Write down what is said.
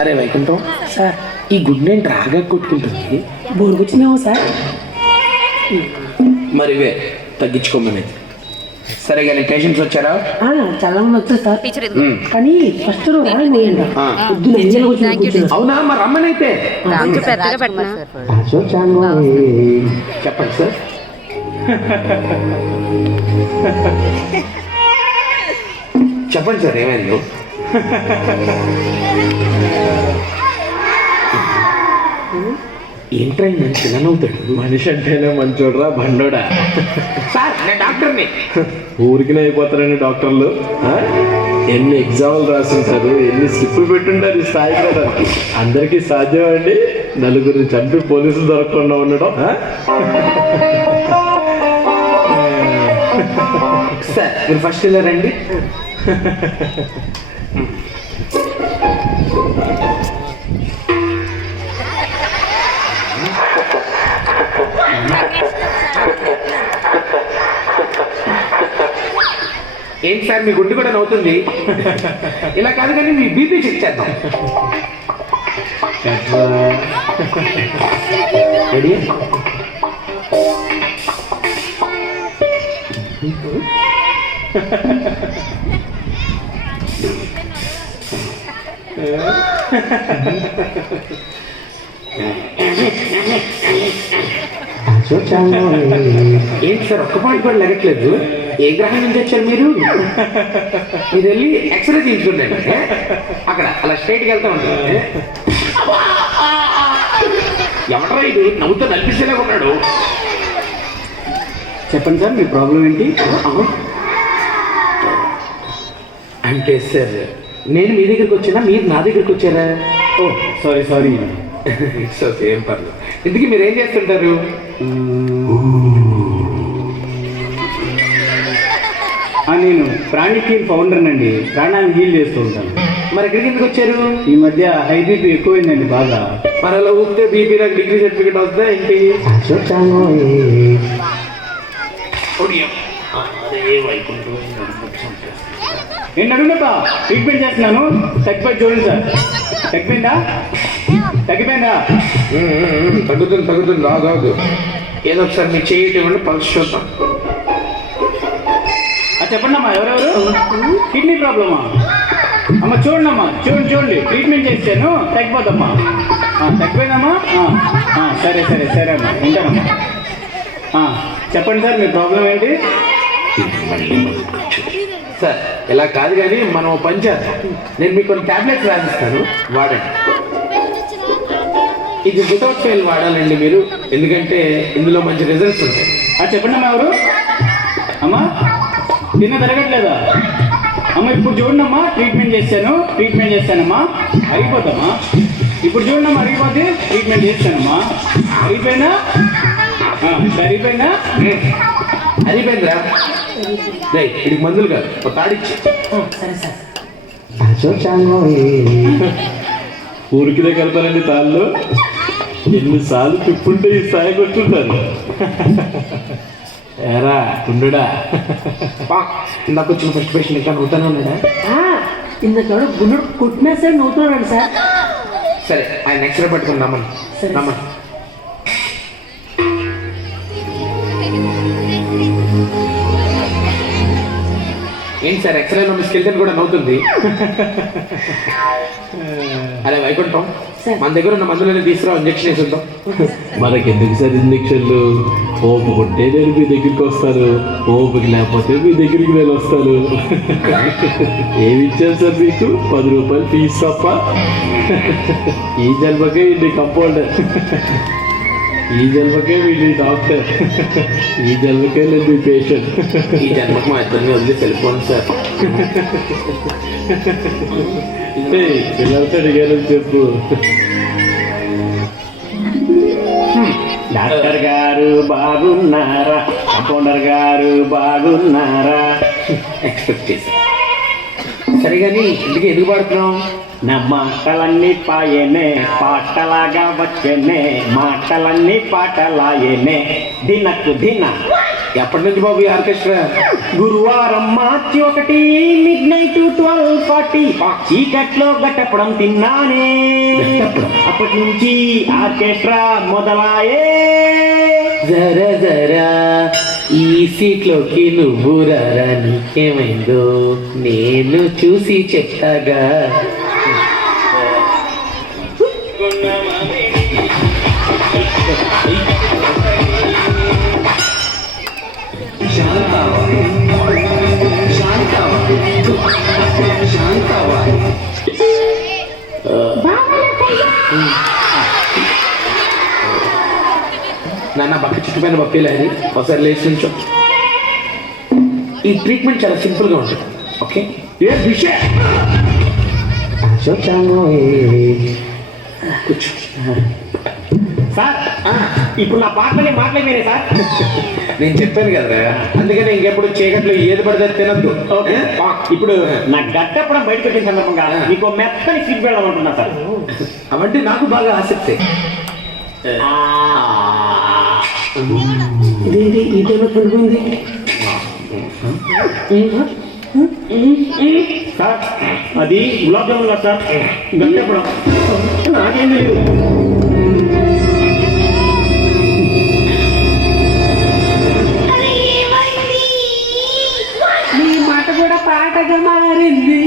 అరే వైకుంఠం సార్ ఈ good night రాగా కొట్టుకుంటుంది. బోరుకొచ్చిందేమో సార్. మరి ఇవే తగ్గించుకోమని. సరే కానీ పేషెంట్స్ వచ్చారా? చాలా మంది వచ్చారు సార్. కానీ ఫస్ట్ రాండి పొద్దున ఎంజలు కూర్చొని. అవునా మరి రమ్మనైతే చెప్పండి సార్. చెప్పండి సార్ ఏమైంది? ఏంట్రా మనిషి అవుతాడు? మనిషి అంటేనే మంచోడ్రా బండోడా. సార్ నేను డాక్టర్ని. ఊరికినే అయిపోతారండి డాక్టర్లు. ఎన్ని ఎగ్జామ్లు రాస్తుంటారు, ఎన్ని స్లిప్పులు పెట్టుంటారు ఈ స్థాయికి కదా. అందరికీ సాధ్యం అండి నలుగురిని చంపి పోలీసులు దొరకకుండా ఉండడం. సార్ మీరు ఫస్ట్ ఇలా రండి. ఏంటి సార్ మీ గుండె కూడా నవ్వుతుంది? ఇలా కాదు కానీ మీ బీపీ చెక్ చేద్దాం. రెడీ? ఏంటి సార్ ఒక్క పాయింట్ కూడా లెగట్లేదు? ఏ గ్రహం నుంచి వచ్చారు మీరు? మీరు వెళ్ళి ఎక్స్రే తీసుకుంటే అక్కడ అలా స్ట్రైట్కి వెళ్తా ఉంటారు. ఎవడరా ఇది నవ్వుతో నలిపిస్తేనే ఉన్నాడు? చెప్పండి సార్ మీ ప్రాబ్లం ఏంటి? అంటే సార్ నేను మీ దగ్గరికి వచ్చినా మీరు నా దగ్గరికి వచ్చారా? ఓ సారీ ఇట్స్ ఓకే, ఏం పర్లేదు. ఇందుకు మీరు ఏం చేస్తుంటారు? నేను ప్రాణికీల్ ఫౌండర్ అండి. ప్రాణాన్ని హీల్ చేస్తూ ఉంటాను. మరి ఎక్కడికి ఎందుకు వచ్చారు? ఈ మధ్య హై బీపీ ఎక్కువైందండి బాగా. మరి అలా ఊపితే బీపీ నాకు డిగ్రీ సర్టిఫికేట్ వస్తా ఏంటి? నేను అడుగుతా ట్రీట్మెంట్ చేస్తున్నాను. తగ్గిపోయి చూడండి సార్. తగ్గిపోయిందా? తగ్గుతుంది రాదు. ఏదో ఒకసారి మీ చేయటం పల్స్ చూద్దాం. చెప్పండి అమ్మా ఎవరెవరు? కిడ్నీ ప్రాబ్లమా అమ్మ? చూడండి చూడండి ట్రీట్మెంట్ చేస్తాను తగ్గిపోద్దమ్మా. తగ్గిపోయిందమ్మా? సరే అమ్మా ఉంటానమ్మా. చెప్పండి సార్ మీ ప్రాబ్లం ఏంటి? సార్ ఇలా కాదు కానీ మనం పని చేద్దాం. నేను మీకు కొన్ని టాబ్లెట్స్ రాసిస్తాను, వాడండి. ఇది వితౌట్ ఫెయిల్ వాడాలండి మీరు, ఎందుకంటే ఇందులో మంచి రిజల్ట్స్ ఉంటాయి. చెప్పండి అమ్మా ఎవరు? అమ్మా తిన్న జరగట్లేదా అమ్మ? ఇప్పుడు చూడమ్మా ట్రీట్మెంట్ చేస్తానమ్మా. అరిగిపోతామా? ఇప్పుడు చూడమ్మా అరిగిపోతే ట్రీట్మెంట్ చేస్తానమ్మా. అరిగిపోయిందా? అరిగిపోయిందిరా. రైట్, ఇది మందులు కాదు, ఒక తాడిచ్చి. సరే సార్. ఊరికినే కలపాలండి తాళ్ళు. ఎన్నిసార్లు తిప్పుంటే ఈ స్థాయి కొట్టుంటారు. ఏరా కుండుడా, ఇందాక వచ్చిన ఫస్ట్ పేషెంట్ ఇంకా నవ్వుతానే ఉన్నాడా? ఇందాక గుండెడు కొట్టినా సార్ నవ్వుతున్నాడు సార్. సరే ఆయన ఎక్స్రే పట్టుకుని రమ్మని. ఏంటి సార్ ఎక్స్రేలో మీ స్కెల్టన్ కూడా నవ్వుతుంది? అరే వైకుంఠం, మన దగ్గర ఉన్న మందులని తీసుకురా, ఇంజక్షన్ వేసుకుంటాం. మనకెందుకు సార్ ఇంజక్షన్లు? ఓపు కొట్టేదే మీ దగ్గరికి వస్తారు, ఓపిక లేకపోతే మీ దగ్గరికి నేను వస్తాను. ఏమి ఇచ్చారు సార్ మీకు? 10 రూపాయలు ఫీజు తప్ప. ఈ జన్మకే ఇది కంపౌండర్, ఈ జన్మకే వీడి డాక్టర్, ఈ జన్మకే నేను మీ పేషెంట్. ఈ జన్మకు మా ఇద్దరిని వదిలి వెళ్ళిపోండి సార్. పిల్లలతో అడిగారని చెప్పు. డాక్టర్ గారు బాగున్నారా? కంపౌండర్ గారు బాగున్నారా? ఎక్స్పెక్ట్ చేసి. సరే కానీ ఇంటికి ఎందుకు పాడుతున్నాం? నా మాటలన్నీ పాయనే పాటలాగా వచ్చేనే, మాటలన్నీ పాటలాయనే, దినకు దిన ఎప్పటి నుంచి బాబు ఈ ఆర్కెస్ట్రా? గురువారం మార్చి 1 midnight 12:40 చీకట్లో గట్టపడం తిన్నానే. అప్పటి నుంచి ఆర్కెస్ట్రా మొదలాయే. జరా జరా ఈ సీట్లోకి నువ్వు రారా, నీకేమైందో నేను చూసి చెప్తాగా. నాన్న బక్క చుట్టుపైన బప్పేలేదు, ఒకసారి లేచి నుంచో. ఈ ట్రీట్మెంట్ చాలా సింపుల్గా ఉంటుంది. ఓకే ఏ విషయ కూర్చో. సార్ ఇప్పుడు నా పాటలే మాట్లాడేనే సార్. నేను చెప్పాను కదరా, అందుకని ఇంకెప్పుడు చీకట్లో ఏది పడితే తినద్దు. ఇప్పుడు నా గట్టపడం బయటకు వచ్చిన సందర్భంగా మీకు మెత్తని సీట్ పెడదామంటున్నా సార్. అవంటే నాకు బాగా ఆసక్తి. ఇదేంటి ఈ టైంలో పడిపోయింది? సార్ అది గులాబ్ జామున్ కాదు సార్, గట్టపడం. నాకేం తెలియదు. నీ మాట కూడా పాటగా మారింది.